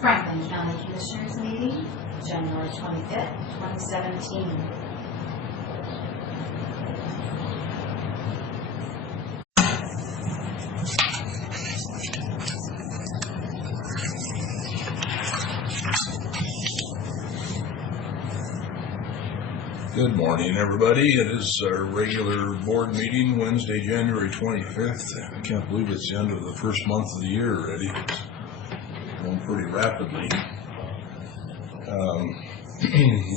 Franklin County Commissioners meeting, January 25th, 2017. Good morning, everybody. It is our regular board meeting, Wednesday, January 25th. I can't believe it's the end of the first month of the year already. It's going pretty rapidly.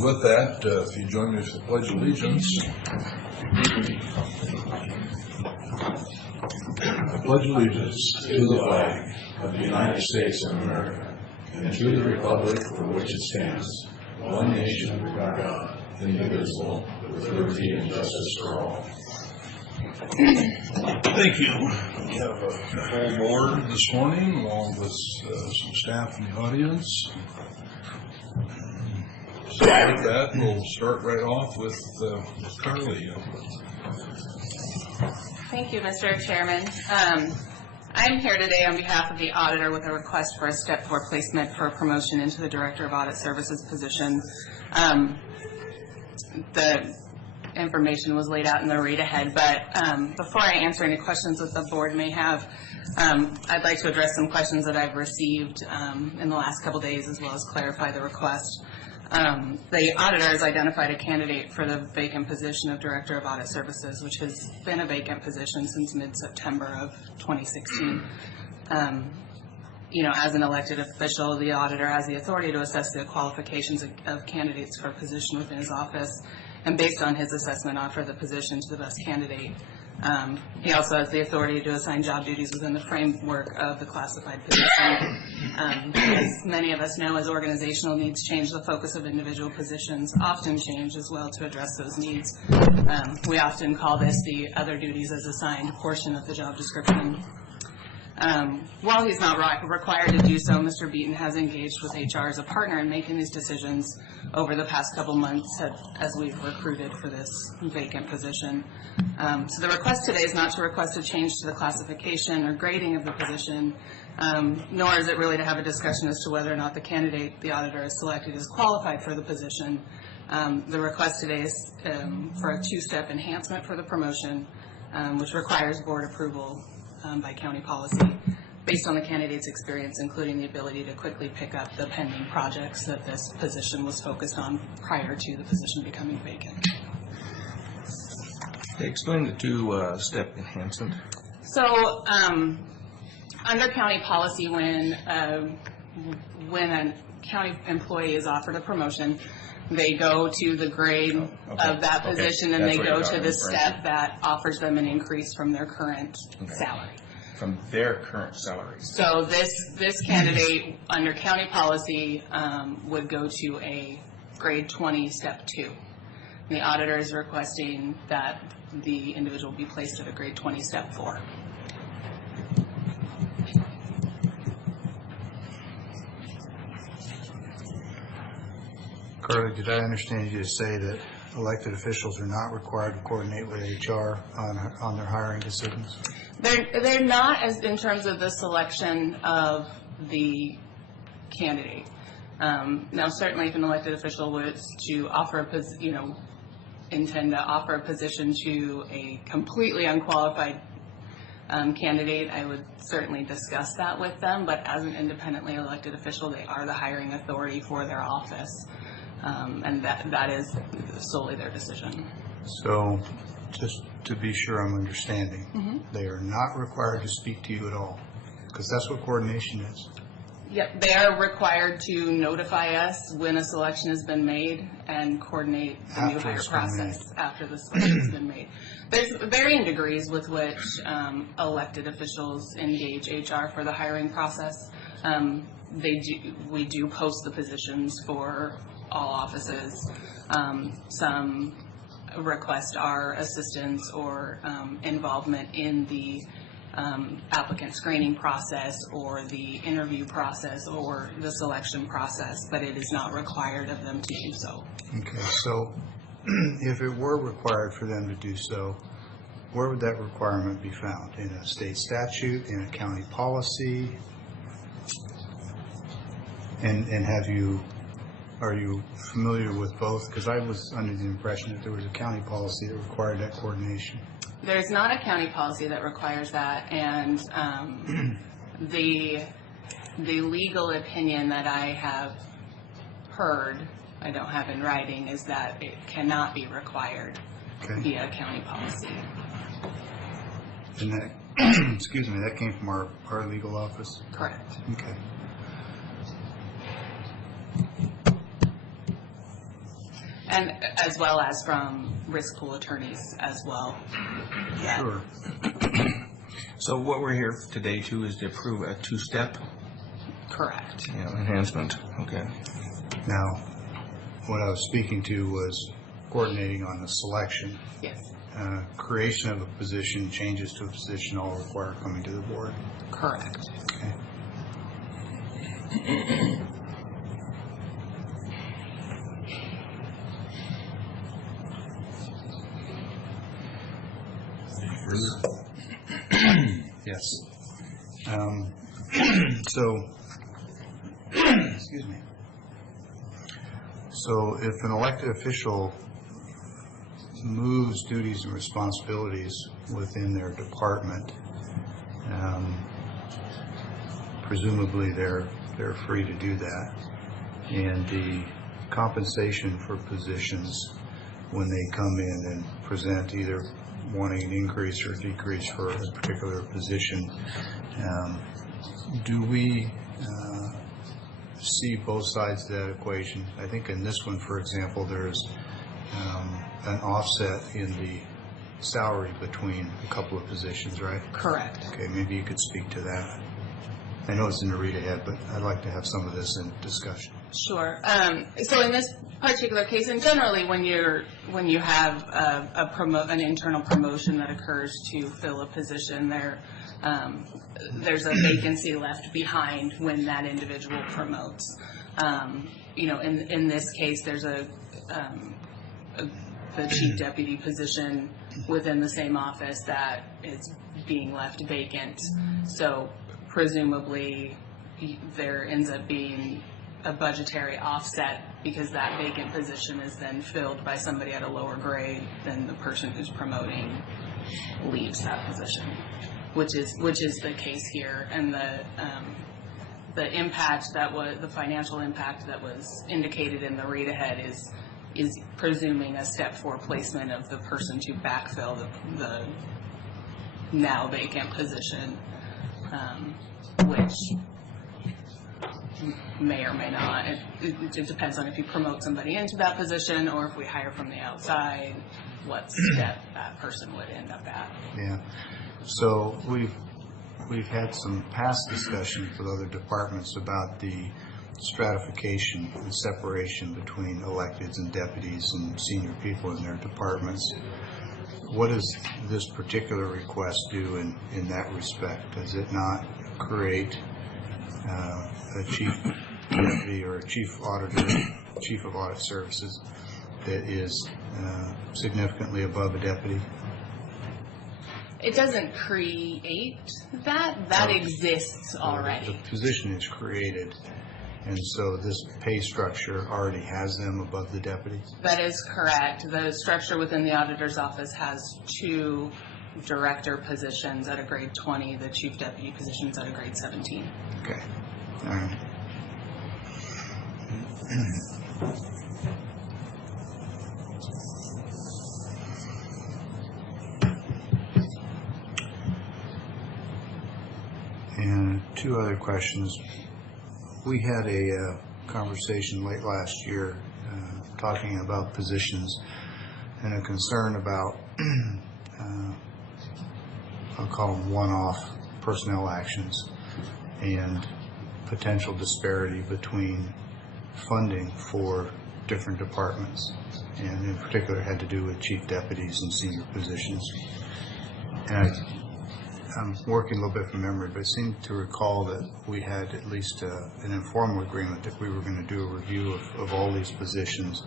With that, if you join me for the Pledge of Allegiance. I pledge allegiance to the flag of the United States of America and to the republic for which it stands, one nation under God, indivisible, with liberty and justice for all. Thank you. We have a full board this morning, along with some staff in the audience. So with that, we'll start right off with Carly. Thank you, Mr. Chairman. I'm here today on behalf of the auditor with a request for a Step 4 placement for a promotion into the Director of Audit Services position. The information was laid out in the read ahead, but before I answer any questions that the board may have, I'd like to address some questions that I've received in the last couple days, as well as clarify the request. The auditor has identified a candidate for the vacant position of Director of Audit Services, which has been a vacant position since mid-September of 2016. As an elected official, the auditor has the authority to assess the qualifications of candidates for a position within his office, and based on his assessment, offer the position to the best candidate. He also has the authority to assign job duties within the framework of the classified position. As many of us know, as organizational needs change, the focus of individual positions often change as well to address those needs. We often call this the other duties as assigned portion of the job description. While he's not required to do so, Mr. Beaton has engaged with HR as a partner in making these decisions over the past couple months as we've recruited for this vacant position. So the request today is not to request a change to the classification or grading of the position, nor is it really to have a discussion as to whether or not the candidate the auditor has selected is qualified for the position. The request today is for a two-step enhancement for the promotion, which requires board approval by county policy based on the candidate's experience, including the ability to quickly pick up the pending projects that this position was focused on prior to the position becoming vacant. Explain the two-step enhancement. So under county policy, when a county employee is offered a promotion, they go to the grade of that position, and they go to the step that offers them an increase from their current salary. From their current salary. So this candidate under county policy would go to a grade 20, step 2. The auditor is requesting that the individual be placed at a grade 20, step 4. Carly, did I understand you to say that elected officials are not required to coordinate with HR on their hiring decisions? They're not as in terms of the selection of the candidate. Now, certainly, if an elected official was to offer intend to offer a position to a completely unqualified candidate, I would certainly discuss that with them. But as an independently elected official, they are the hiring authority for their office. And that is solely their decision. So, just to be sure I'm understanding, they are not required to speak to you at all, because that's what coordination is. Yep, they are required to notify us when a selection has been made and coordinate the new hire process after the selection has been made. There's varying degrees with which elected officials engage HR for the hiring process. We do post the positions for all offices. Some request our assistance or involvement in the applicant screening process or the interview process or the selection process, but it is not required of them to do so. Okay, so if it were required for them to do so, where would that requirement be found? In a state statute, in a county policy? And are you familiar with both? Because I was under the impression that there was a county policy that required that coordination. There's not a county policy that requires that, and the legal opinion that I have heard, I don't have in writing, is that it cannot be required via county policy. And that, excuse me, that came from our legal office? Correct. Okay. And as well as from risk pool attorneys as well. Sure. So what we're here today to is to approve a two-step Correct. enhancement. Okay. Now, what I was speaking to was coordinating on the selection. Yes. Creation of a position, changes to a position all require coming to the board. Correct. Okay. Yes. So, excuse me. So if an elected official moves duties and responsibilities within their department, presumably they're free to do that. And the compensation for positions when they come in and present either wanting an increase or decrease for a particular position, do we see both sides of that equation? I think in this one, for example, there's an offset in the salary between a couple of positions, right? Correct. Okay, maybe you could speak to that. I know it's in the read ahead, but I'd like to have some of this in discussion. Sure. So in this particular case, and generally when you have an internal promotion that occurs to fill a position, there's a vacancy left behind when that individual promotes. In this case, there's the chief deputy position within the same office that is being left vacant. So presumably there ends up being a budgetary offset because that vacant position is then filled by somebody at a lower grade than the person who's promoting leaves that position, which is the case here. And the impact the financial impact that was indicated in the read ahead is presuming a step 4 placement of the person to backfill the now vacant position, which may or may not. It depends on if you promote somebody into that position or if we hire from the outside, what step that person would end up at. Yeah. So we've had some past discussions with other departments about the stratification and separation between electeds and deputies and senior people in their departments. What does this particular request do in that respect? Does it not create a chief deputy or a chief auditor, chief of audit services that is significantly above a deputy? It doesn't create that. That exists already. The position is created, and so this pay structure already has them above the deputy? That is correct. The structure within the auditor's office has 2 director positions at a grade 20, the chief deputy positions at a grade 17. Okay. All right. And 2 other questions. We had a conversation late last year talking about positions and a concern about, I'll call them one-off personnel actions and potential disparity between funding for different departments, and in particular had to do with chief deputies and senior positions. And I'm working a little bit from memory, but I seem to recall that we had at least an informal agreement that we were going to do a review of all these positions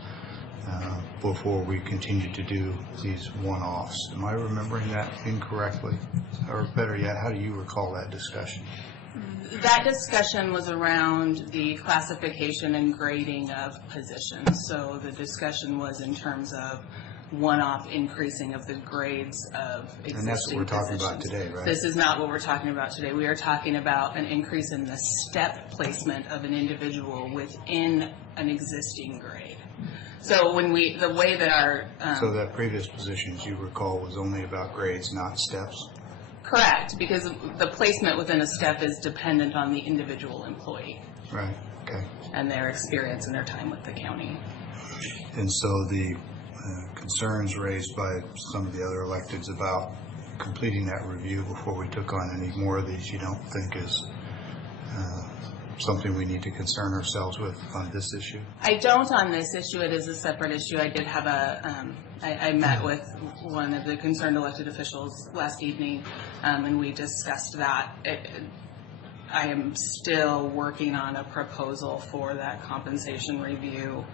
before we continued to do these one-offs. Am I remembering that incorrectly? Or better yet, how do you recall that discussion? That discussion was around the classification and grading of positions. So the discussion was in terms of one-off increasing of the grades of existing positions. And that's what we're talking about today, right? This is not what we're talking about today. We are talking about an increase in the step placement of an individual within an existing grade. So the way that our... So that previous positions you recall was only about grades, not steps? Correct, because the placement within a step is dependent on the individual employee. Right, okay. And their experience and their time with the county. And so the concerns raised by some of the other electeds about completing that review before we took on any more of these, you don't think is something we need to concern ourselves with on this issue? I don't on this issue. It is a separate issue. I did have I met with one of the concerned elected officials last evening, and we discussed that. I am still working on a proposal for that compensation review.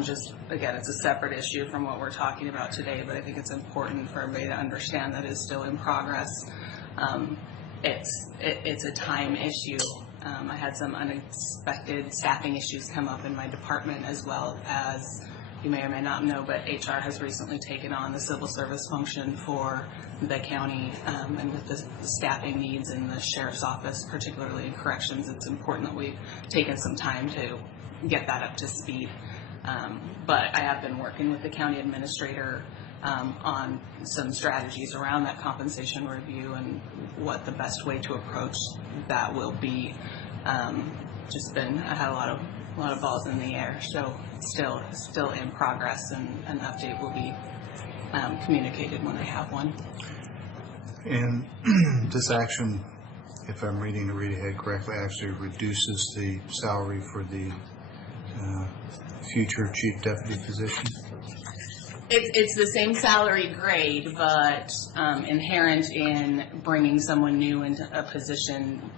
Just, again, it's a separate issue from what we're talking about today, but I think it's important for everybody to understand that it's still in progress. It's a time issue. I had some unexpected staffing issues come up in my department, as well as, you may or may not know, but HR has recently taken on the civil service function for the county, and with the staffing needs in the sheriff's office, particularly in corrections, it's important that we've taken some time to get that up to speed. But I have been working with the county administrator on some strategies around that compensation review and what the best way to approach that will be. I had a lot of balls in the air, so still in progress, and an update will be communicated when I have one. And this action, if I'm reading the read ahead correctly, actually reduces the salary for the future chief deputy position? It's the same salary grade, but inherent in bringing someone new into a position,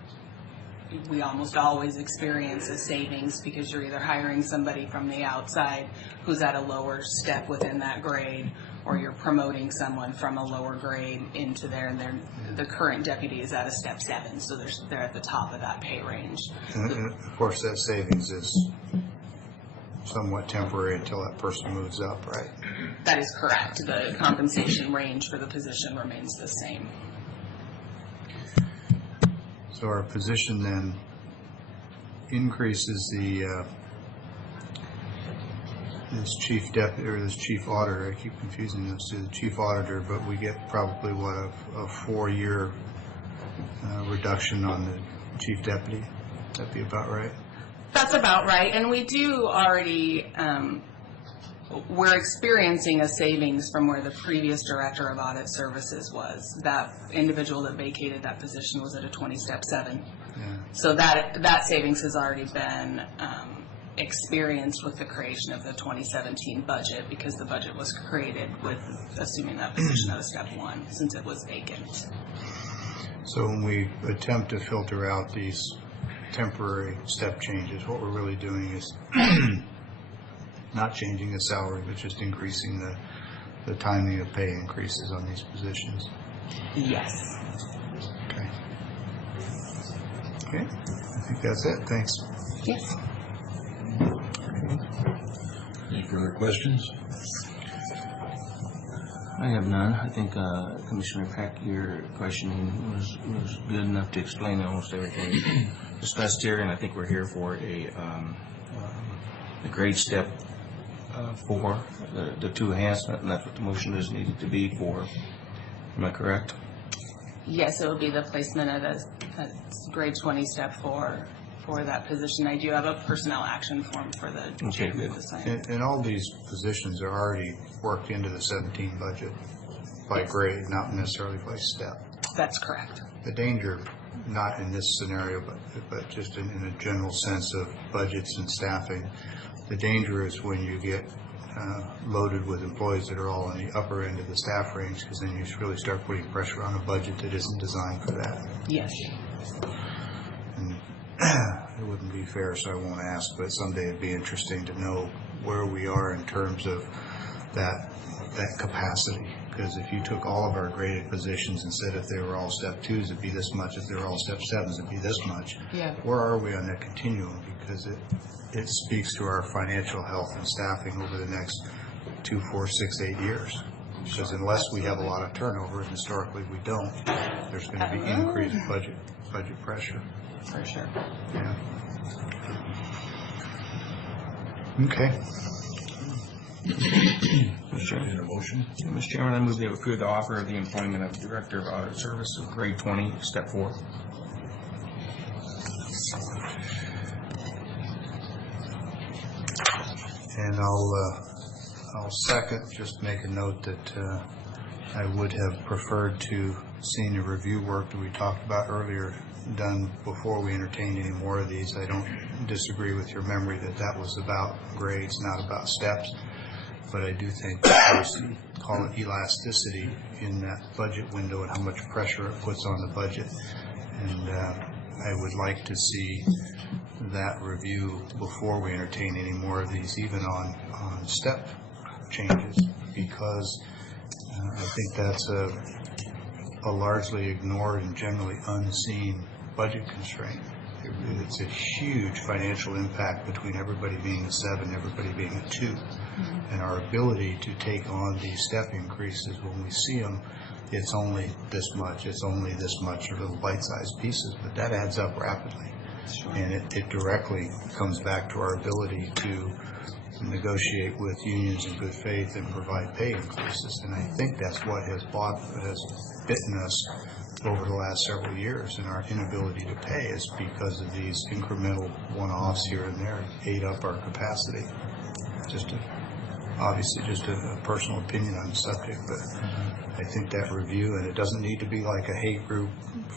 we almost always experience a savings, because you're either hiring somebody from the outside who's at a lower step within that grade, or you're promoting someone from a lower grade into there, and the current deputy is at a step 7, so they're at the top of that pay range. And of course, that savings is somewhat temporary until that person moves up, right? That is correct. The compensation range for the position remains the same. So our position then increases this chief deputy, or this chief auditor. I keep confusing those two, the chief auditor, but we get probably a 4-year reduction on the chief deputy. That'd be about right. That's about right, and we do already, we're experiencing a savings from where the previous director of audit services was. That individual that vacated that position was at a 20-step 7. Yeah. So that savings has already been experienced with the creation of the 2017 budget, because the budget was created with assuming that position at a step 1, since it was vacant. So when we attempt to filter out these temporary step changes, what we're really doing is not changing the salary, but just increasing the timing of pay increases on these positions. Yes. Okay. Okay, I think that's it. Thanks. Yes. Any further questions? I have none. I think Commissioner Peck, your questioning was good enough to explain almost everything discussed here, and I think we're here for a grade step for the 2 enhancement, and that's what the motion is needed to be for. Am I correct? Yes, it would be the placement at a grade 20 step 4 for that position. I do have a personnel action form for the chairman to sign. And all these positions are already worked into the 17 budget by grade, not necessarily by step. That's correct. The danger, not in this scenario, but just in a general sense of budgets and staffing, the danger is when you get loaded with employees that are all on the upper end of the staff range, because then you really start putting pressure on a budget that isn't designed for that. Yes. And it wouldn't be fair, so I won't ask, but someday it'd be interesting to know where we are in terms of that capacity, because if you took all of our graded positions and said if they were all step 2s, it'd be this much, if they were all step 7s, it'd be this much. Yeah. Where are we on that continuum? Because it speaks to our financial health and staffing over the next 2, 4, 6, 8 years. Because unless we have a lot of turnover, and historically we don't, there's going to be increased budget pressure. For sure. Yeah. Okay. Mr. Chairman. Need a motion? Mr. Chairman, I move that we approve the offer of the employment of Director of Audit Service of grade 20, step 4. And I'll second, just make a note that I would have preferred to seen the review work that we talked about earlier done before we entertained any more of these. I don't disagree with your memory that that was about grades, not about steps. But I do think that there's, call it elasticity in that budget window and how much pressure it puts on the budget. And I would like to see that review before we entertain any more of these, even on step changes, because I think that's a largely ignored and generally unseen budget constraint. It's a huge financial impact between everybody being a 7, everybody being a 2. And our ability to take on these step increases, when we see them, it's only this much, it's only this much, or little bite-sized pieces, but that adds up rapidly. And it directly comes back to our ability to negotiate with unions in good faith and provide pay increases. And I think that's what has bitten us over the last several years, and our inability to pay is because of these incremental one-offs here and there ate up our capacity. Obviously just a personal opinion on the subject, but I think that review, and it doesn't need to be like a hate group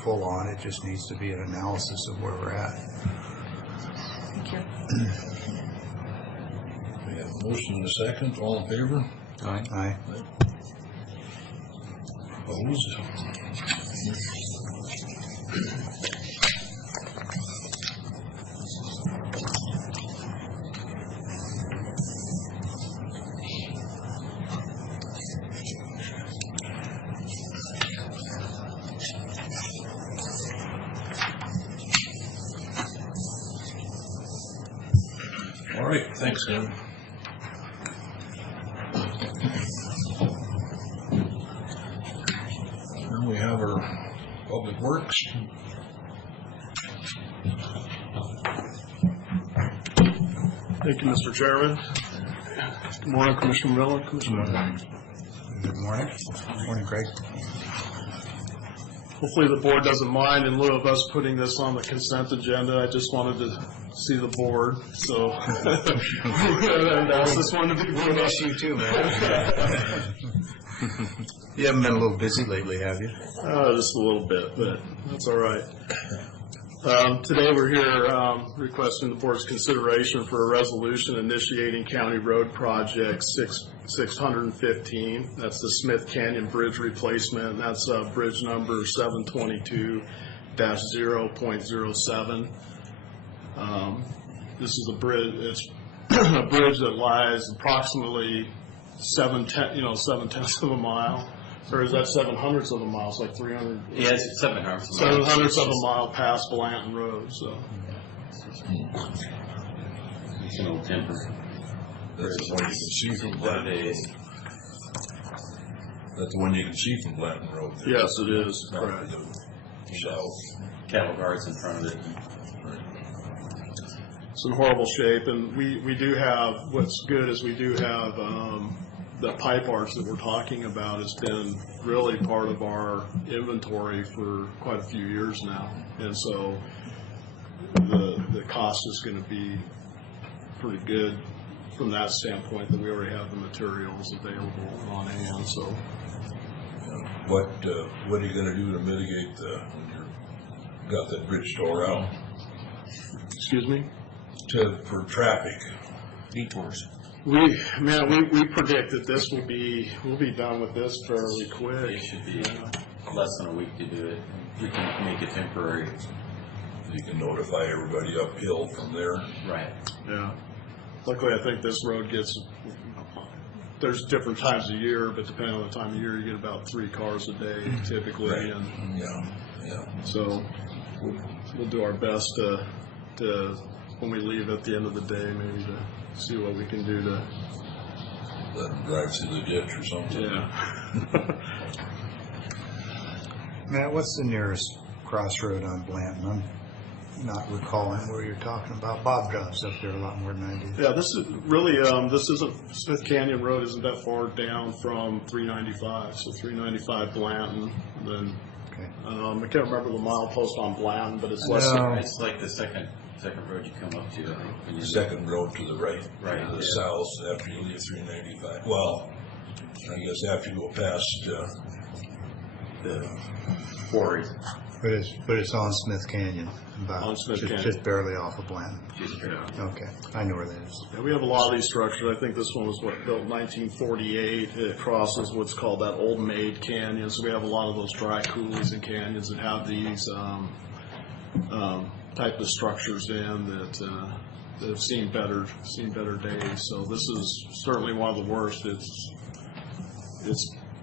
full on, it just needs to be an analysis of where we're at. Thank you. We have a motion and a second. All in favor? Aye. Opposed? All right, thanks, Kevin. Now we have our Public Works. Thank you, Mr. Chairman. Good morning, Commissioner Miller, Commissioner. Good morning. Morning, Craig. Hopefully the board doesn't mind in lieu of us putting this on the consent agenda. I just wanted to see the board, so. And I just wanted to be. We miss you too, man. You haven't been a little busy lately, have you? Just a little bit, but that's all right. Today we're here requesting the board's consideration for a resolution initiating County Road Project 615. That's the Smith Canyon Bridge replacement. That's bridge number 722-0.07. This is a bridge. It's a bridge that lies approximately 7/10 of a mile. Or is that 7/100 of a mile? It's like 300. Yeah, it's 700. 7/100 of a mile past Blanton Road. So It's an old temper. That's the one you can see from Blanton. That's the one you can see from Blanton Road. yes, it is. Correct. South. Cattle guards in front of it. It's in horrible shape, and we do have. What's good is we do have the pipe arch that we're talking about has been really part of our inventory for quite a few years now, and so the cost is going to be pretty good from that standpoint that we already have the materials available on hand. So What are you gonna do to mitigate when you got that bridge tore out? excuse me. For traffic? Detours. We predict that this we'll be done with this fairly quick. It should be less than a week to do it. We can make it temporary. You can notify everybody uphill from there. Right. Yeah. Luckily, I think this road gets there's different times of year, but depending on the time of year, you get about 3 cars a day typically. Right. And Yeah. so we'll do our best to, when we leave at the end of the day, maybe to see what we can do to, Let them drive through the ditch or something. yeah. Matt, what's the nearest crossroad on Blanton? I'm not recalling where you're talking about. Bob drives up there a lot more than I do. Yeah, this is really, this isn't, Smith Canyon Road isn't that far down from 395, so 395 Blanton, then, Okay. I can't remember the milepost on Blanton, but it's less No. than, It's like the second road you come up to, I think. when you- Second road to the right. Right, To the yeah. south after you leave 395. Well, I guess after you go past, the quarry. But it's on Smith Canyon, about On Smith just, Canyon. just barely off of Blanton. yeah. Okay, I know where that is. Yeah, we have a lot of these structures. I think this one was built in 1948. It crosses what's called that Old Maid Canyon. So we have a lot of those dry coulees and canyons that have these type of structures in that have seen better days. So this is certainly one of the worst. Its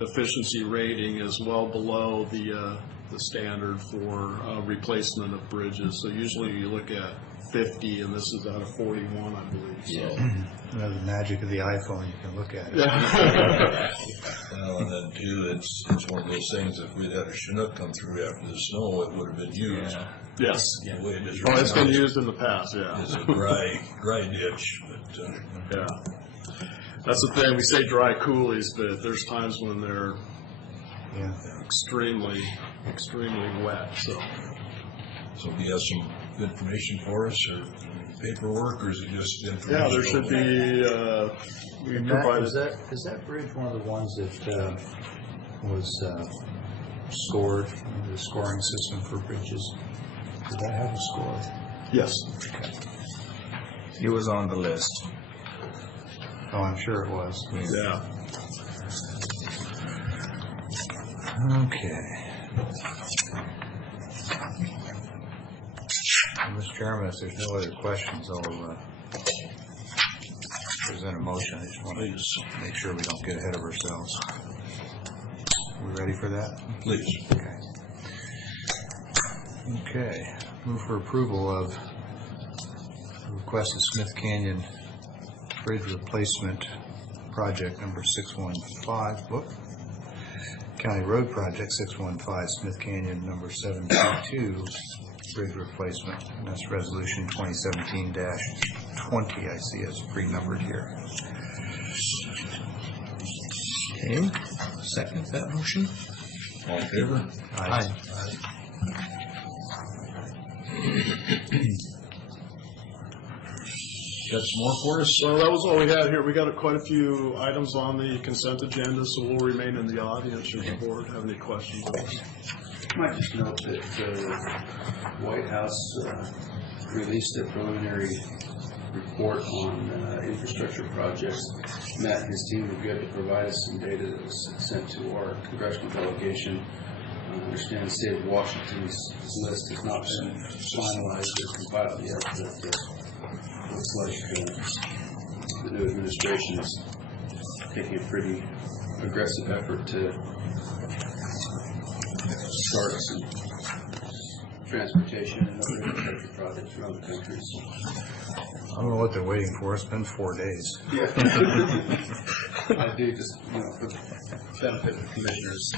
efficiency rating is well below the standard for replacement of bridges. So usually you look at 50, and this is out of 41, I believe. So. You know, the magic of the iPhone, you can look at it. well, and then too, it's one of those things, if we'd had a Chinook come through after the snow, it would have been used. Yes. The way it is Oh, right it's now been is- used in the past, yeah. It's a dry ditch, but, Yeah. That's the thing, we say dry coulees, but there's times when they're Yeah. extremely wet, so. so do you have some information for us, or paperwork, or is it just information? Yeah, there should be, we And Matt, provided, is that bridge one of the ones that was scored, the scoring system for bridges? Did that have a score? yes. It was on the list. Oh, I'm sure it was. Yeah. Okay. Mr. Chairman, if there's no other questions, I'll present a motion. I just want to make sure we don't get ahead of ourselves. We ready for that? Please. Okay. Okay. Move for approval of the request of Smith Canyon Bridge Replacement Project number 615. Whoop. County Road Project 615, Smith Canyon number 722, bridge replacement. And that's resolution 2017-20. I see it's pre-numbered here. Okay, second that motion. All in favor? Aye. Got some more for us? So that was all we had here. We got quite a few items on the consent agenda, so we'll remain in the audience should the board have any questions. I might just note that the White House released a preliminary report on infrastructure projects. Matt and his team were good to provide us some data that was sent to our congressional delegation. I understand the state of Washington's list has not been finalized or compiled yet, but looks like the new administration is taking a pretty aggressive effort to start some transportation and other infrastructure projects around the country. I don't know what they're waiting for. It's been 4 days. Yeah. I do just, for the benefit of the commissioners,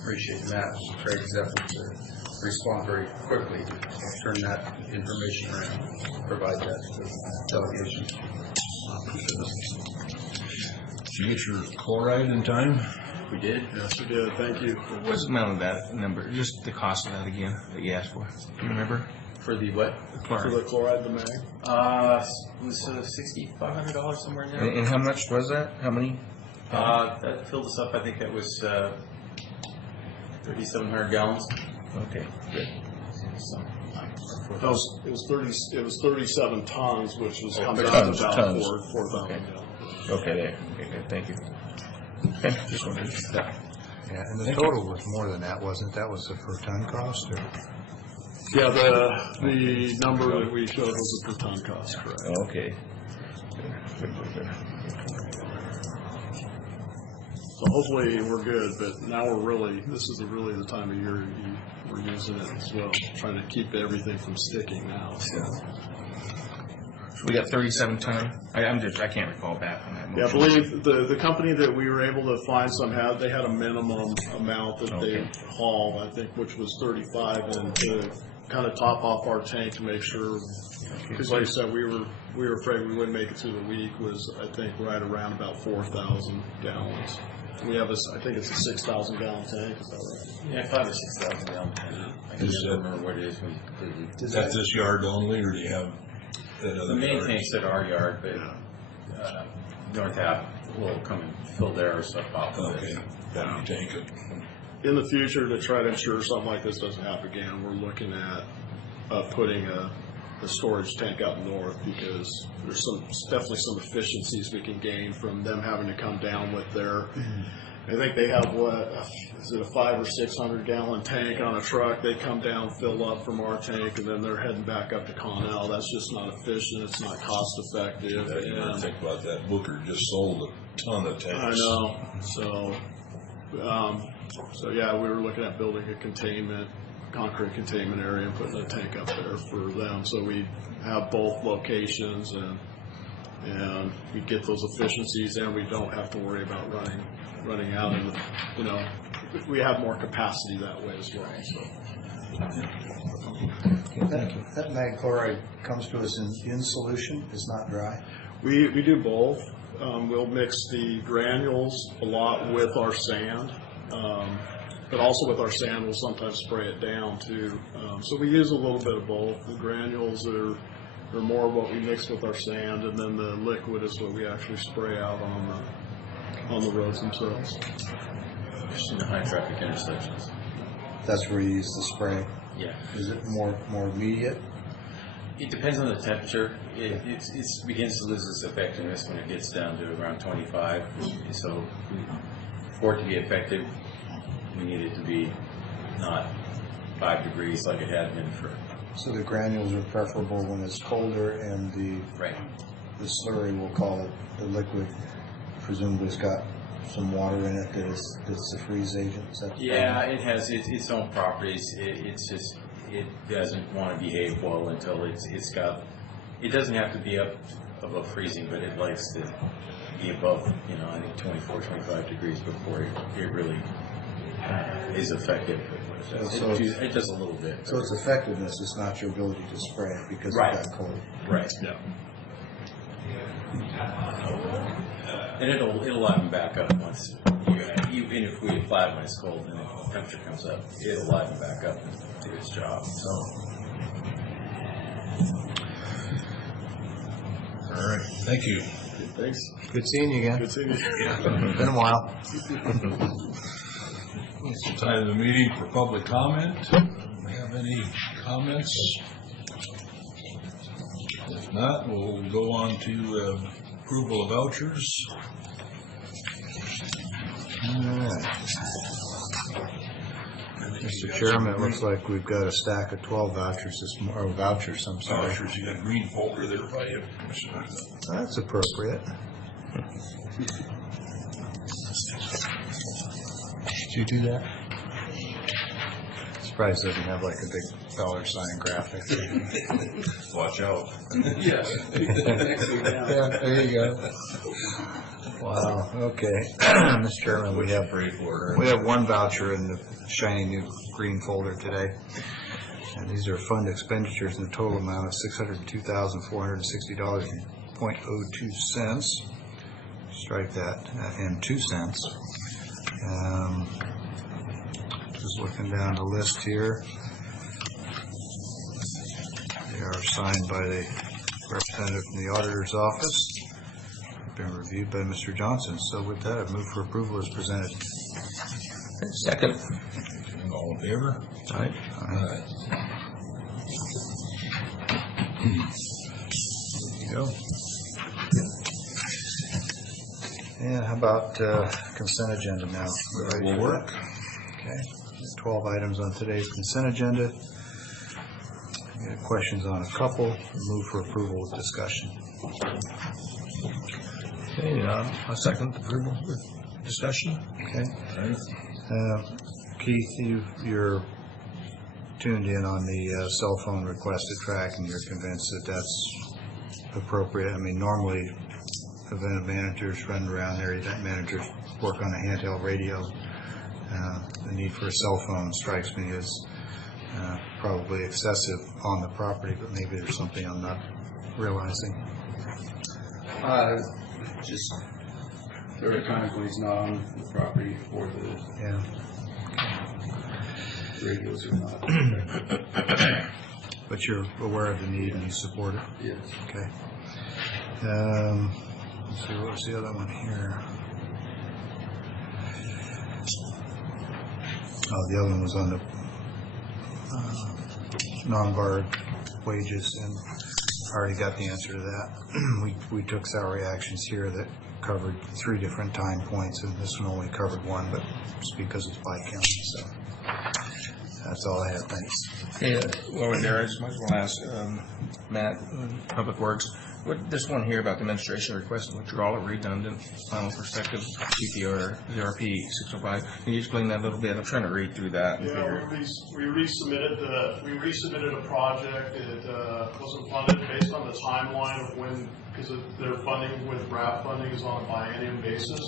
appreciate Matt and Craig's effort to respond very quickly, to turn that information around, provide that to the delegation. Did you get your chloride in time? We did? Yes, we did. Thank you. What's the amount of that number? Just the cost of that again that you asked for? Do you remember? For the what? The For the chloride. chloride, the mag. It was $6,500 somewhere in there. And how much was that? How many? That filled us up, I think that was 3,700 gallons. Okay, good. So, It was 37 tons, which was comes out tons, to about tons. 4,000 Okay. gallons. Okay, there. Okay, good. Thank you. Okay, just wondered. Yeah, and the total was more than that, wasn't it? That was the per ton cost, or? Yeah, the number that we showed was a per ton cost, correct? Okay. Good, good, good. So hopefully we're good, but now this is really the time of year we're using it as well, trying to keep everything from sticking now. So. We got 37 ton. I can't recall back on that. Yeah, I believe the company that we were able to find they had a minimum amount that they haul, I think, which was 35, and to kind of top off our tank to make sure, because like I said, we were afraid we wouldn't make it through the week, was I think right around about 4,000 gallons. We have I think it's a 6,000 gallon tank, is that right? Yeah, 5,000 or 6,000 gallon tank. I can't remember what it is. Is that this yard only, or do you have that other The main yard? tank's at our yard, but North Ave will come and fill their stuff off of Okay, it. that you take it. In the future, to try to ensure something like this doesn't happen again, we're looking at putting a storage tank up north, because there's definitely some efficiencies we can gain from them having to come down with their, I think they have is it a 500 or 600 gallon tank on a truck? They come down, fill up from our tank, and then they're heading back up to Connell. That's just not efficient. It's not cost effective. You know, think about that. Booker just sold a ton of tanks. I know. So yeah, we were looking at building a concrete containment area and putting a tank up there for them. So we have both locations, and we get those efficiencies, and we don't have to worry about running out. And we have more capacity that way as well. So. That mag chloride comes to us in solution, it's not dry? We do both. We'll mix the granules a lot with our sand, but also with our sand we'll sometimes spray it down too. So we use a little bit of both. The granules are more what we mix with our sand, and then the liquid is what we actually spray out on the roads themselves. Just in the high traffic intersections. That's where you use the spray. Yeah. Is it more immediate? It depends on the temperature. It begins to lose its effectiveness when it gets down to around 25. So for it to be effective, we need it to be not 5 degrees like it had been for. So the granules are preferable when it's colder, and the slurry, we'll call it, the liquid, presumably it's got some water in it that's the freeze agent. Is that It has its own properties. It doesn't want to behave well until it's got. It doesn't have to be up above freezing, but it likes to be above, I think 24, 25 degrees before it really is effective. It does a little bit. So it's effectiveness, it's not your ability to spray it because of that cold. Right. Yeah. And it'll liven back up once, even if we apply it when it's cold and the temperature comes up, it'll liven back up and do its job. So. All right, thank you. Thanks. Good seeing you again. Good seeing you. Been a while. It's the time of the meeting for public comment. Do we have any comments? If not, we'll go on to approval of vouchers. All right. Mr. Chairman, it looks like we've got a stack of 12 vouchers vouchers, I'm sorry. Vouchers, you got a green folder there by you, Commissioner. That's appropriate. Did you do that? Surprise doesn't have like a big $sign graphic. Watch out. Yes. Yeah, there you go. Wow, okay. Mr. Chairman, we have one voucher in the shiny new green folder today. And these are fund expenditures in the total amount of $602,460.02. Strike that, and 2 cents. Just looking down the list here. They are signed by the representative from the auditor's office. Been reviewed by Mr. Johnson. So with that, I move for approval as presented. Second. All in favor? Aye. Aye. There you go. And how about consent agenda now? That will work. Okay. 12 items on today's consent agenda. We have questions on a couple. Move for approval with discussion. Okay, I second the approval. discussion? Okay. All right. Keith, you're tuned in on the cell phone request to track, and you're convinced that that's appropriate. I mean, normally event managers run around there, event managers work on a handheld radio. The need for a cell phone strikes me as probably excessive on the property, but maybe there's something I'm not realizing. Just, there are times when he's not on the property for the Yeah. radios or not. But you're aware of the need and you support it? Yes. Okay. Let's see, what was the other one here? Oh, the other one was on the non-barred wages, and I already got the answer to that. We took salary actions here that covered 3 different time points, and this one only covered 1, but it's because it's by county, so that's all I have. Thanks. Okay, while we're there, I just might as well ask Matt, Public Works, this one here about the administration request withdrawal of redundant final perspective PPR ZRP 605. Can you explain that a little bit? I'm trying to read through that. Yeah, we resubmitted a project. It wasn't funded based on the timeline of when, because their funding with RAP funding is on a biennium basis.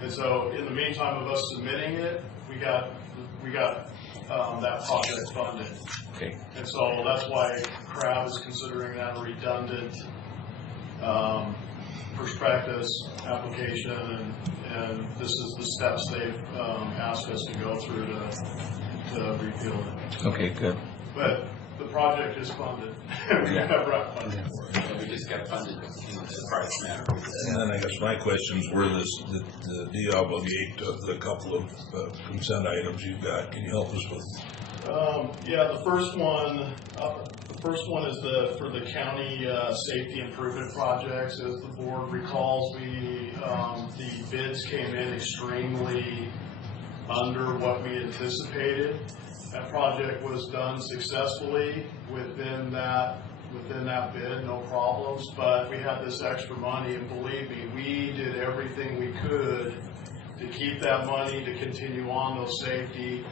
And so in the meantime of us submitting it, we got that project funded. Okay. And so that's why CRAB is considering that a redundant prospectus application, and this is the steps they've asked us to go through to repeal it. Okay, good. But the project is funded. We have RAP funding for it. We just got funded in the price matter. And then I guess my questions were the de-obligate of the couple of consent items you've got. Can you help us with? Yeah, the first one is for the county safety improvement projects. As the board recalls, the bids came in extremely under what we anticipated. That project was done successfully within that bid, no problems, but we had this extra money, and believe me, we did everything we could to keep that money, to continue on those safety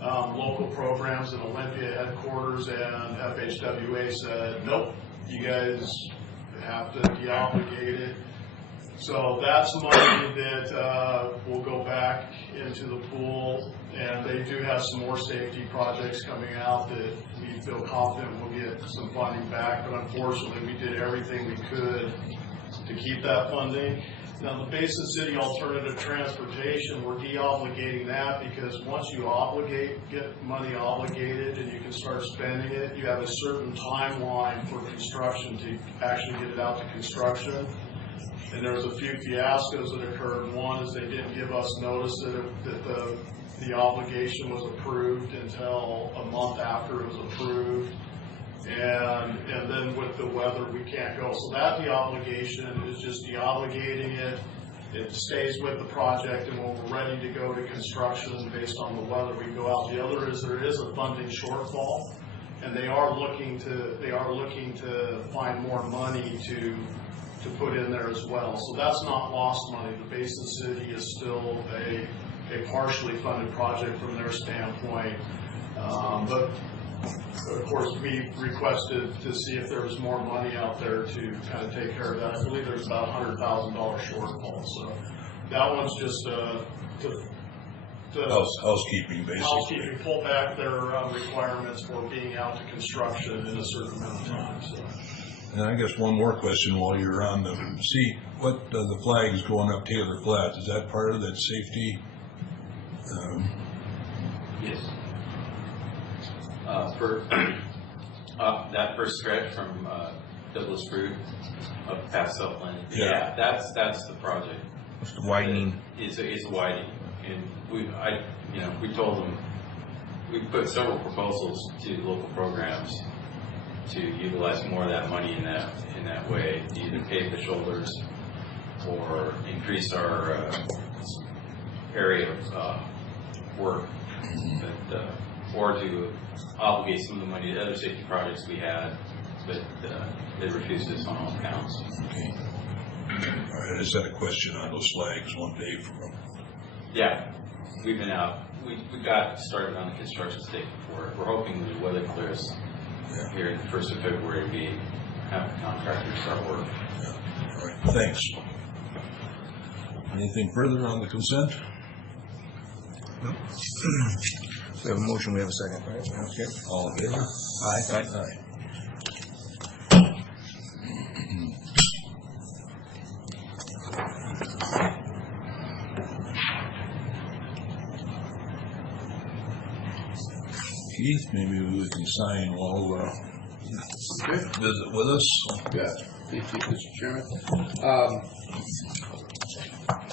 local programs in Olympia headquarters, and FHWA said, nope, you guys have to de-obligate it. So that's money that will go back into the pool, and they do have some more safety projects coming out that we feel confident we'll get some funding back, but unfortunately we did everything we could to keep that funding. Now the Basin City Alternative Transportation, we're de-obligating that because once you get money obligated and you can start spending it, you have a certain timeline for construction to actually get it out to construction. And there was a few fiascos that occurred. One is they didn't give us notice that the obligation was approved until a month after it was approved. And then with the weather, we can't go. So that de-obligation is just de-obligating it. It stays with the project, and when we're ready to go to construction based on the weather, we go out. The other is there is a funding shortfall, and they are looking to find more money to put in there as well. So that's not lost money. The Basin City is still a partially funded project from their standpoint, but of course, we requested to see if there was more money out there to kind of take care of that. I believe there's about $100,000 shortfall. So that one's just housekeeping, basically. Housekeeping, pull back their requirements for being out to construction in a certain amount of time. So. And I guess one more question while you're on the flags going up Taylor Flats, is that part of that safety? Yes. For that first stretch from Douglas Road up past Southland, yeah, that's the project. It's the widening. It's widening, and we told them, we put several proposals to local programs to utilize more of that money in that way, to either pave the shoulders or increase our area of work, or to obligate some of the money to other safety projects we had, but they refused us on all counts. Okay. All right, I just had a question on those flags one day from Yeah, we've been out. We got started on the construction stage before. We're hoping the weather clears here in the 1st of February. We have contractors start work. All right, thanks. Anything further on the consent? We have a motion, we have a second, right? Okay. All in favor? Aye. Aye. Keith, maybe we can sign while visit with us. Yeah, thank you, Mr. Chairman.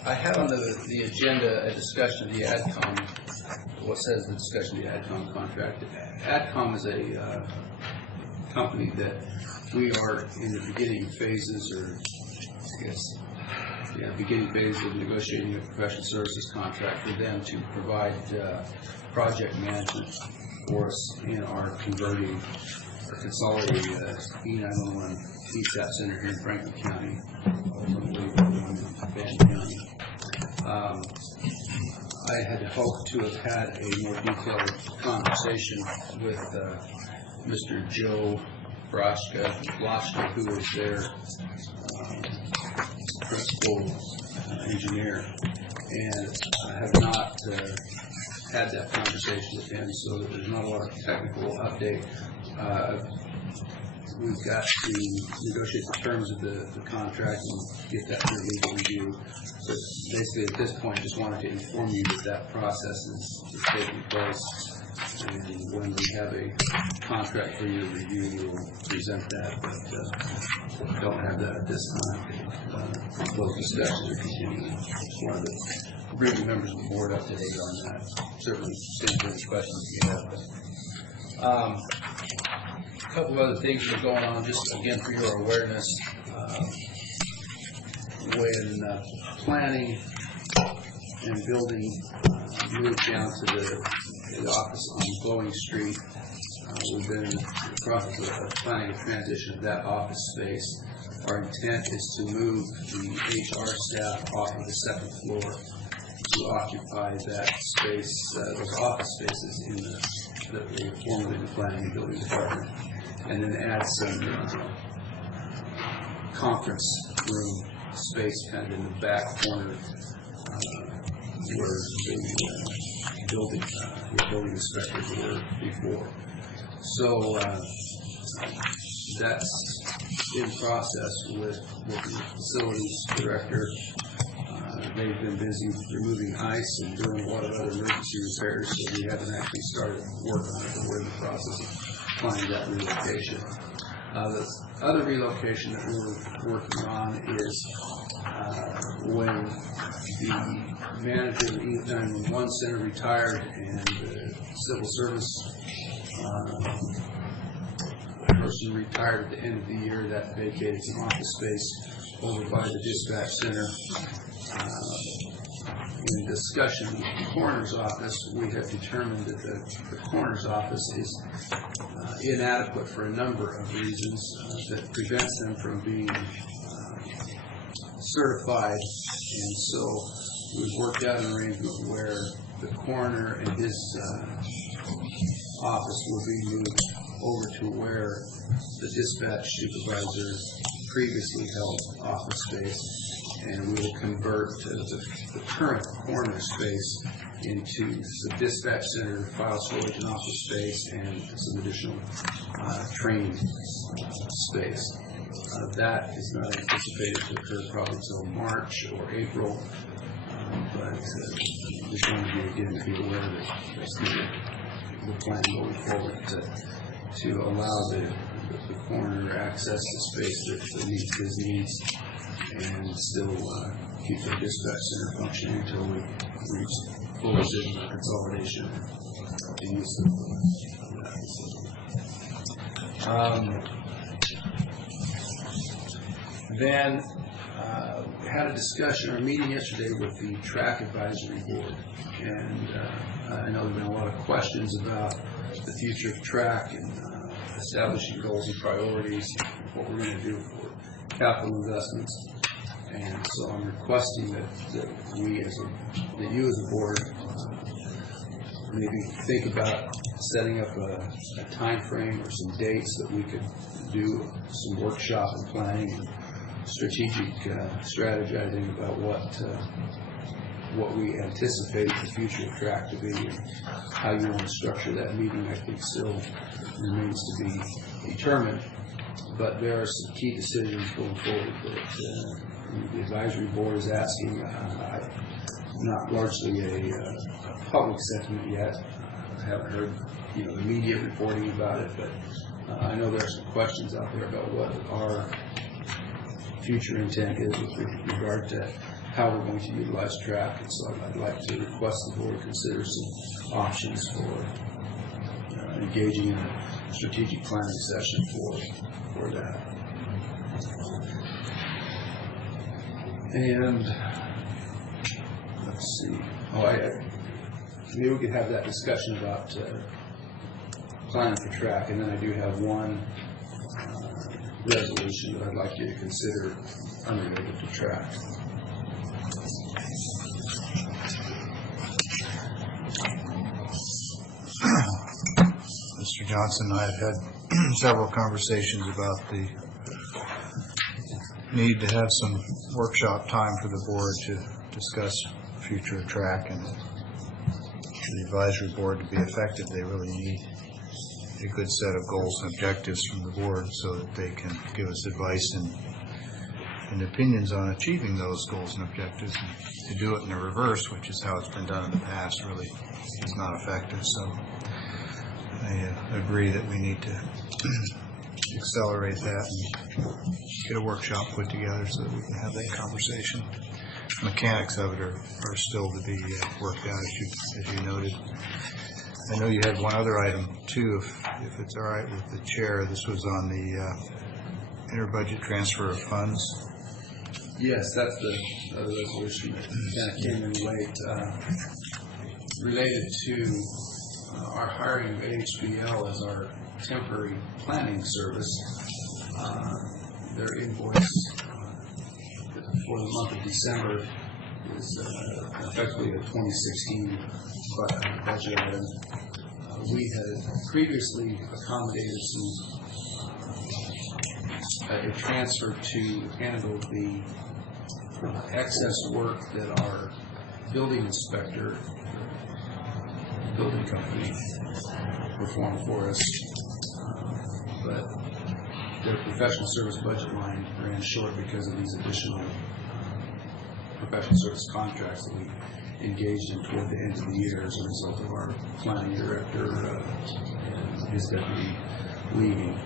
I had on the agenda a discussion of the AdCom, what says the discussion of the AdCom contract. AdCom is a company that we are in the beginning phases, or I guess, beginning phase of negotiating a professional services contract for them to provide project management for us in our converting or consolidating E911 ESAP center here in Franklin County, Banning County. I had hoped to have had a more detailed conversation with Mr. Joe Broshka, who is their principal engineer, and I have not had that conversation with him, so there's not a lot of technical update. We've got to negotiate the terms of the contract and get that through legal review. But basically, at this point, just wanted to inform you that that process is taking place. And when we have a contract for your review, we'll present that. But don't have that at this time. Those discussions are continuing. Just wanted to bring the members of the board up to date on that. Certainly, stand for any questions you have. A couple of other things that are going on, just again for your awareness. When planning and building moved down to the office on Glowing Street, we've been in the process of planning a transition of that office space. Our intent is to move the HR staff off of the second floor to occupy that space, those office spaces in that we formerly the planning and building department, and then add some conference room space kind of in the back corner where the building inspectors were before. So that's in process with the facilities director. They've been busy removing ice and doing a lot of other emergency repairs, so we haven't actually started work on it, but we're in the process of planning that relocation. The other relocation that we're working on is when the manager of the E911 Center retired and the civil service person retired at the end of the year, that vacated some office space over by the dispatch center. In discussion with the coroner's office, we have determined that the coroner's office is inadequate for a number of reasons that prevents them from being certified, and so we've worked out an arrangement where the coroner and his office will be moved over to where the dispatch supervisor previously held office space, and we will convert the current coroner space into the dispatch center, file storage and office space, and some additional training space. That is not anticipated to occur probably until March or April, but just wanted you again to be aware that that's the plan going forward to allow the coroner access to space that meets his needs and still keep the dispatch center functioning until we reach full vision consolidation of the use of that. Then we had a discussion or a meeting yesterday with the TRAC Advisory Board, and I know there have been a lot of questions about the future of TRAC and establishing goals and priorities, what we're going to do for capital investments. And so I'm requesting that you as a board maybe think about setting up a time frame or some dates that we could do some workshop and planning and strategic strategizing about what we anticipate the future of track to be, and how you want to structure that meeting, I think still remains to be determined. But there are some key decisions going forward that the advisory board is asking, not largely a public sentiment yet. I haven't heard the media reporting about it, but I know there are some questions out there about what our future intent is with regard to how we're going to utilize track. And so I'd like to request the board consider some options for engaging in a strategic planning session for that. And let's see. Maybe we could have that discussion about planning for track, and then I do have one resolution that I'd like you to consider unrelated to track. Mr. Johnson and I have had several conversations about the need to have some workshop time for the board to discuss future of track, and the advisory board to be effective. They really need a good set of goals and objectives from the board so that they can give us advice and opinions on achieving those goals and objectives. And to do it in the reverse, which is how it's been done in the past, really is not effective. So I agree that we need to accelerate that and get a workshop put together so that we can have that conversation. Mechanics of it are still to be worked out, as you noted. I know you had one other item too, if it's all right with the chair. This was on the inter-budget transfer of funds. Yes, that's the other resolution that kind of came in late, related to our hiring of HBL as our temporary planning service. Their invoice for the month of December is effectively a 2016 budget item. We had previously accommodated a transfer to handle the excess work that our building inspector, building company, performed for us, but their professional service budget line ran short because of these additional professional service contracts that we engaged in toward the end of the year as a result of our planning director and his deputy leaving.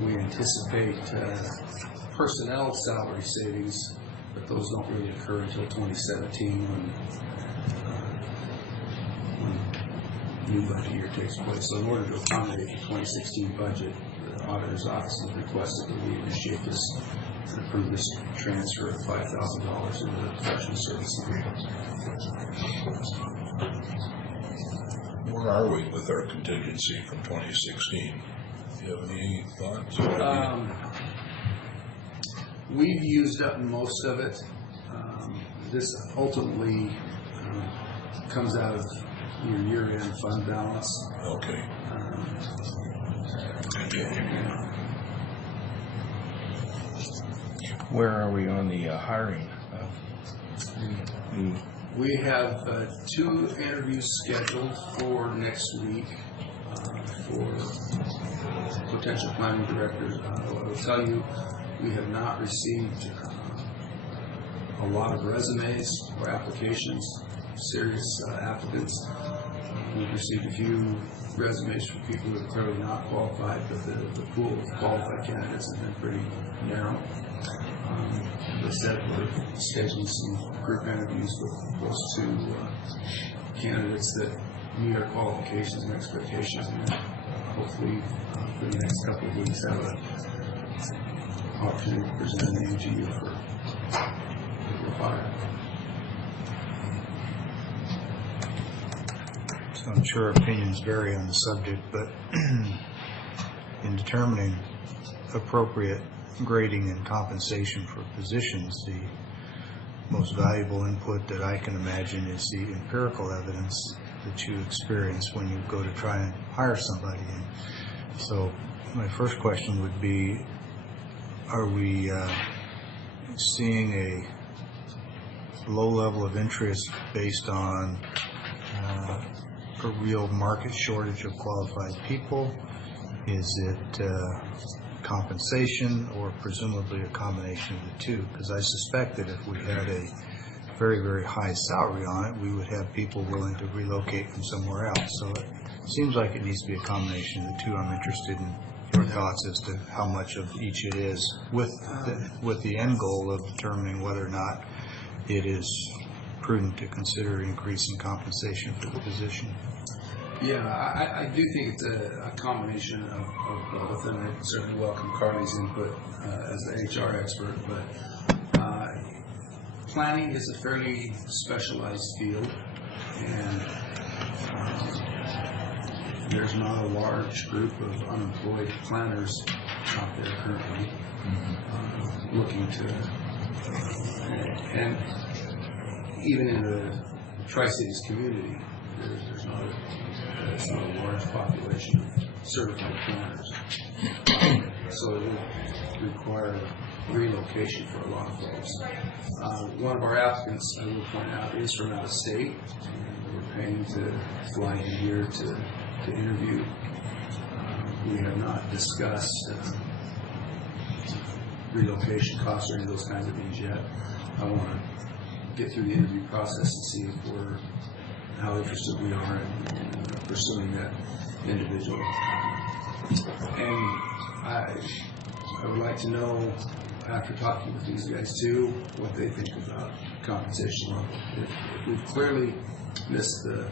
We anticipate personnel salary savings, but those don't really occur until 2017 when new budget year takes place. So in order to accommodate the 2016 budget, the auditor's office has requested that we initiate this and approve this transfer of $5,000 into the professional service agreement. Where are we with our contingency from 2016? Do you have any thoughts? We've used up most of it. This ultimately comes out of your year-end fund balance. Okay. Where are we on the hiring? We have 2 interviews scheduled for next week for potential planning directors. I will tell you, we have not received a lot of resumes or applications, serious applicants. We've received a few resumes from people who are clearly not qualified, but the pool of qualified candidates has been pretty narrow. As I said, we're scheduling some group interviews with those 2 candidates that meet our qualifications and expectations, and hopefully for the next couple of weeks have an opportunity to present a name to you for hire. So I'm sure opinions vary on the subject, but in determining appropriate grading and compensation for positions, the most valuable input that I can imagine is the empirical evidence that you experience when you go to try and hire somebody. And so my first question would be, are we seeing a low level of interest based on a real market shortage of qualified people? Is it compensation, or presumably a combination of the two? Because I suspect that if we had a very, very high salary on it, we would have people willing to relocate from somewhere else. So it seems like it needs to be a combination of the two. I'm interested in your thoughts as to how much of each it is, with the end goal of determining whether or not it is prudent to consider increasing compensation for the position. Yeah, I do think it's a combination of both, and I certainly welcome Carly's input as the HR expert, but planning is a fairly specialized field, and there's not a large group of unemployed planners out there currently looking to, and even in the Tri-Cities community, there's not a large population of certified planners. So it would require relocation for a lot of folks. One of our applicants, I will point out, is from out of state. We're paying to fly in here to interview. We have not discussed relocation costs or any of those kinds of things yet. I want to get through the interview process and see if how interested we are in pursuing that individual. And I would like to know, after talking with these guys too, what they think about compensation level. If we've clearly missed or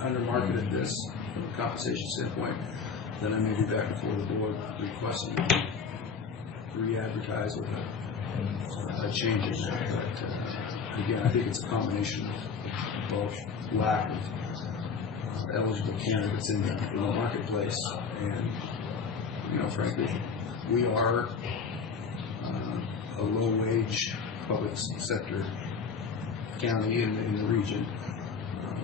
undermarketed this from a compensation standpoint, then I may be back before the board requesting re-advertise with a change in that. But again, I think it's a combination of both lack of eligible candidates in the marketplace, and frankly, we are a low-wage public sector county in the region.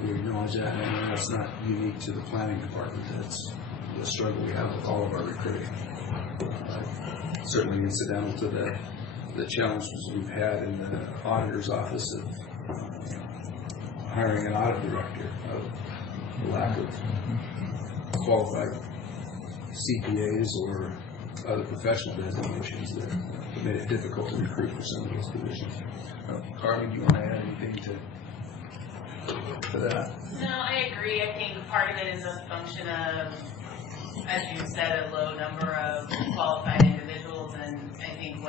We acknowledge that, and that's not unique to the planning department. That's the struggle we have with all of our recruiting. Certainly incidental to the challenges we've had in the auditor's office of hiring an audit director, of the lack of qualified CPAs or other professional designations that made it difficult to recruit for some of those positions. Carly, do you want to add anything to that? No, I agree. I think part of it is a function of, as you said, a low number of qualified individuals, and I think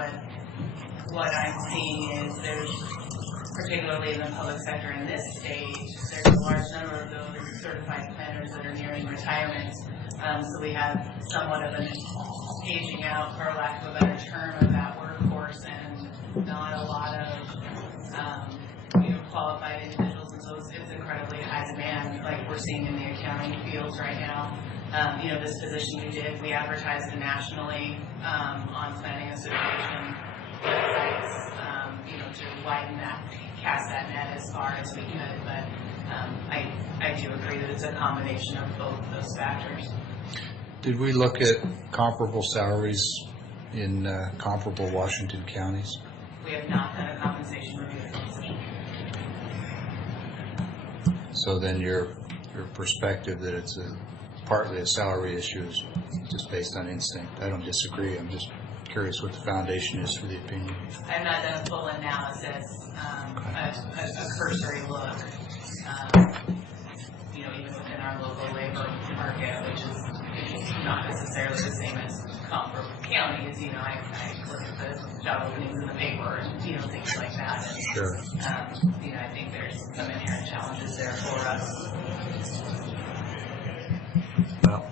what I'm seeing is there's, particularly in the public sector in this stage, there's a large number of those certified planners that are nearing retirement. So we have somewhat of an aging out, for lack of a better term, of that workforce, and not a lot of qualified individuals, and so it's incredibly high demand, like we're seeing in the accounting fields right now. This position we advertised it nationally on Planning Association websites, to widen that, cast that net as far as we could. But I do agree that it's a combination of both of those factors. Did we look at comparable salaries in comparable Washington counties? We have not done a compensation review of the position. So then your perspective that it's partly a salary issue is just based on instinct. I don't disagree. I'm just curious what the foundation is for the opinion. I've not done a full analysis, a cursory look, even within our local labor market, which is not necessarily the same as comparable counties. I look at the job openings in the paper and, things like that. And, Sure. I think there's some inherent challenges there for us. Well,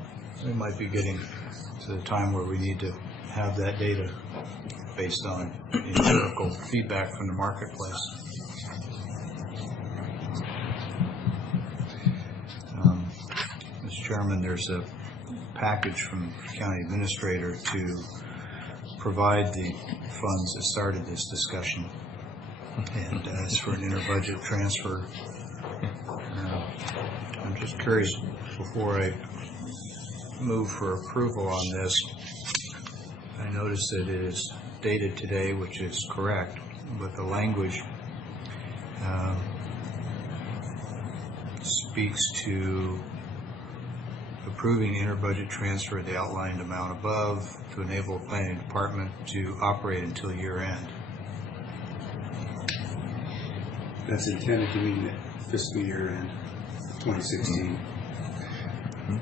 we might be getting to the time where we need to have that data based on empirical feedback from the marketplace. Mr. Chairman, there's a package from the county administrator to provide the funds that started this discussion. And as for an inter-budget transfer, I'm just curious, before I move for approval on this, I noticed that it is dated today, which is correct, but the language speaks to approving inter-budget transfer of the outlined amount above to enable the planning department to operate until year end. That's intended to mean fiscal year end 2016.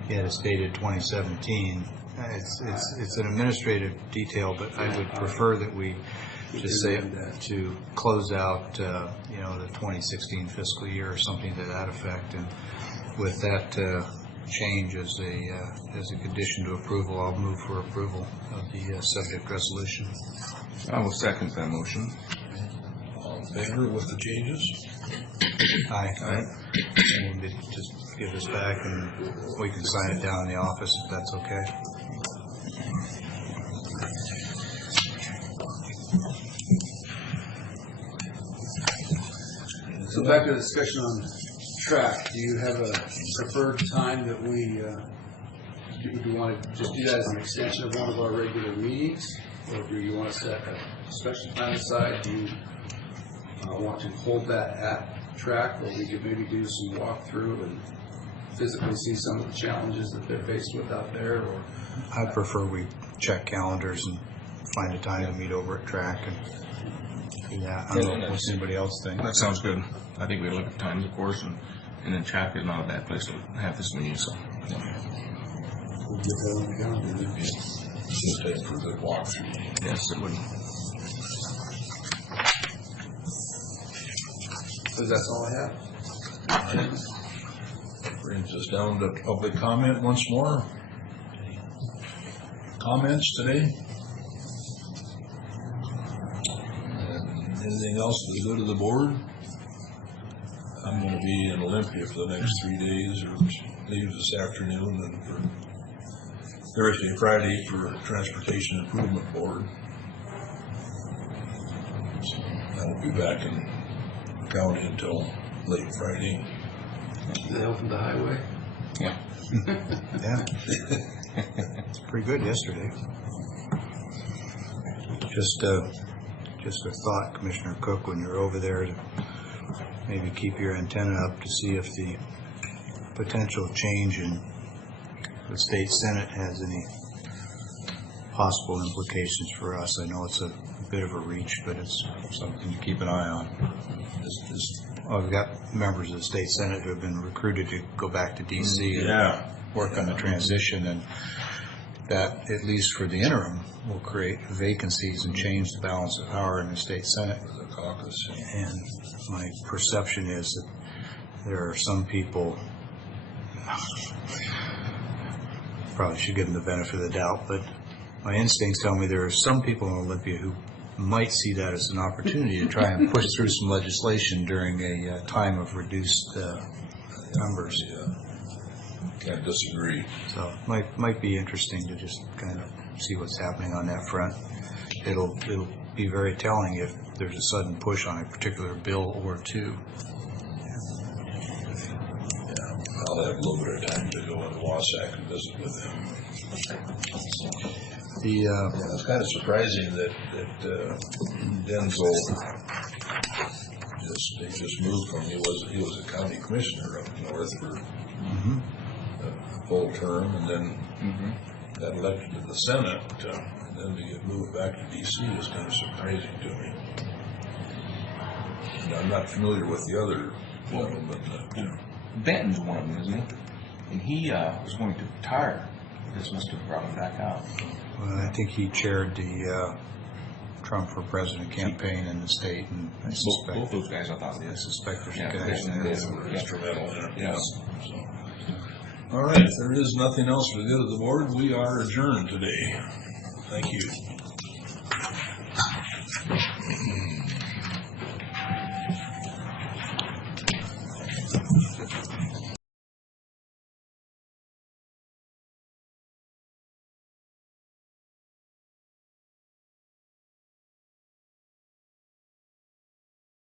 Yeah, it's dated 2017. It's an administrative detail, but I would prefer that we just say to close out, the 2016 fiscal year or something to that effect. And with that change as a condition to approval, I'll move for approval of the subject resolution. I will second that motion. All in favor with the changes? Aye. And just give this back and we can sign it down in the office if that's okay. So back to the discussion on track. Do you have a preferred time that we do you want to just do that as an extension of one of our regular meetings, or do you want to set a special time aside? Do you want to hold that at track, or we could maybe do some walkthrough and physically see some of the challenges that they're faced with out there? Or I prefer we check calendars and find a time to meet over at track and do that. I don't know what anybody else thinks. That sounds good. I think we look at times, of course, and then track is not a bad place to have this meeting, so. we'll get that on the calendar. Just take for a good walkthrough. Yes, it would. So that's all I have. Brings us down to public comment once more. Any comments today? And anything else to the good of the board? I'm going to be in Olympia for the next 3 days, or leave this afternoon, and for Thursday and Friday for Transportation Improvement Board. So I won't be back in the county until late Friday. They opened the highway. Yeah. Yeah. It's pretty good yesterday. Just a thought, Commissioner Cook, when you're over there, to maybe keep your antenna up to see if the potential change in the state senate has any possible implications for us. I know it's a bit of a reach, but it's something to keep an eye on. We've got members of the state senate who have been recruited to go back to D.C. and work on the transition, and that, at least for the interim, will create vacancies and change the balance of power in the state senate. The caucus. And my perception is that there are some people, probably should give them the benefit of the doubt, but my instincts tell me there are some people in Olympia who might see that as an opportunity to try and push through some legislation during a time of reduced numbers. Yeah. Can't disagree. So it might be interesting to just kind of see what's happening on that front. It'll be very telling if there's a sudden push on a particular bill or two. Yeah, I'll have a little bit of time to go into Wasack and visit with them. It's kind of surprising that Denzel just moved from, he was a county commissioner up north for a full term, and then got elected to the Senate, and then to get moved back to D.C. is kind of surprising to me. And I'm not familiar with the other one, but Benton's one of them, isn't he? And he was going to retire. This must have brought him back out. Well, I think he chaired the Trump for President campaign in the state, and I suspect Both those guys, I thought, I yes. suspect there's Yeah, connection there. both were instrumental in it. Yeah. So. All right, if there is nothing else for the good of the board, we are adjourned today. Thank you.